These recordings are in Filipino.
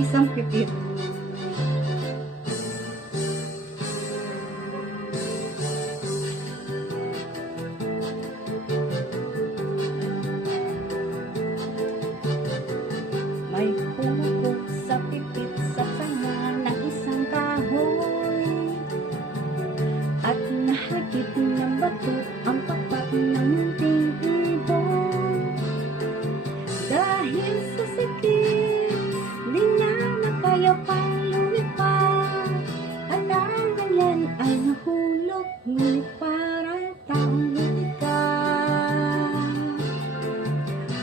isang pipit. May hukok sa pipit sa sanga ng isang kahoy, at nahagip ng bato ang pakpak ng munting ibon. Dahil sa sakit, di na makaya pang lumipad, at ang nangyari ay nahulog, ngunit parang taong lumikad.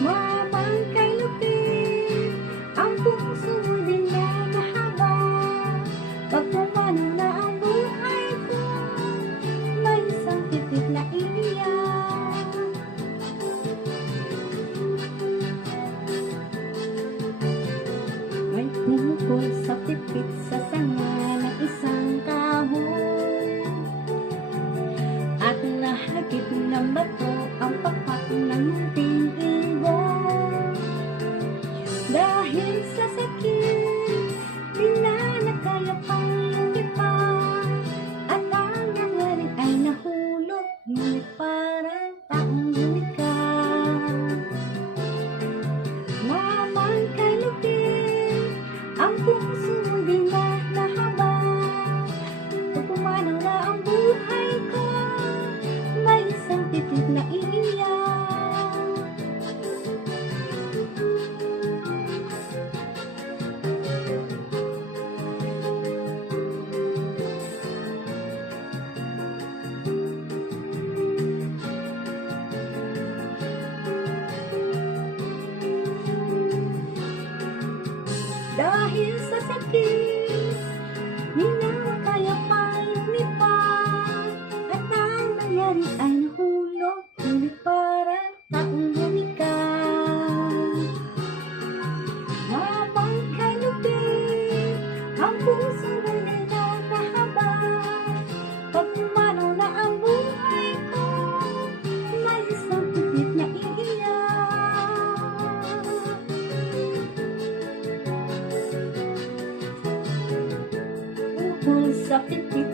Mabang kay lupit, ang puso di na mahaba. Pag pumanaw na ang buhay ko, may isang pipit na iiyak. May humukol sa pipit sa sanga ng isang kahoy, at nahagip ng bato ang pakpak ng munting ibon. Dahil sa sakit, di na nakaya pang lumipad, at ang nangyari ay nahulog, ngunit parang taong lumikad. Mamang kay lupit, ang puso di na nahaba. Pag pumanaw na ang buhay ko, may isang pipit na iiyak. Dahil sa sakit, di na kaya pa lumipad, at ang nangyari ay nahulog, ngunit parang taong lumikad. Habang kay lupit, ang puso di na nahaba. Pag pumanaw na ang buhay ko, may isang pipit na iiyak. Hukol sa pipit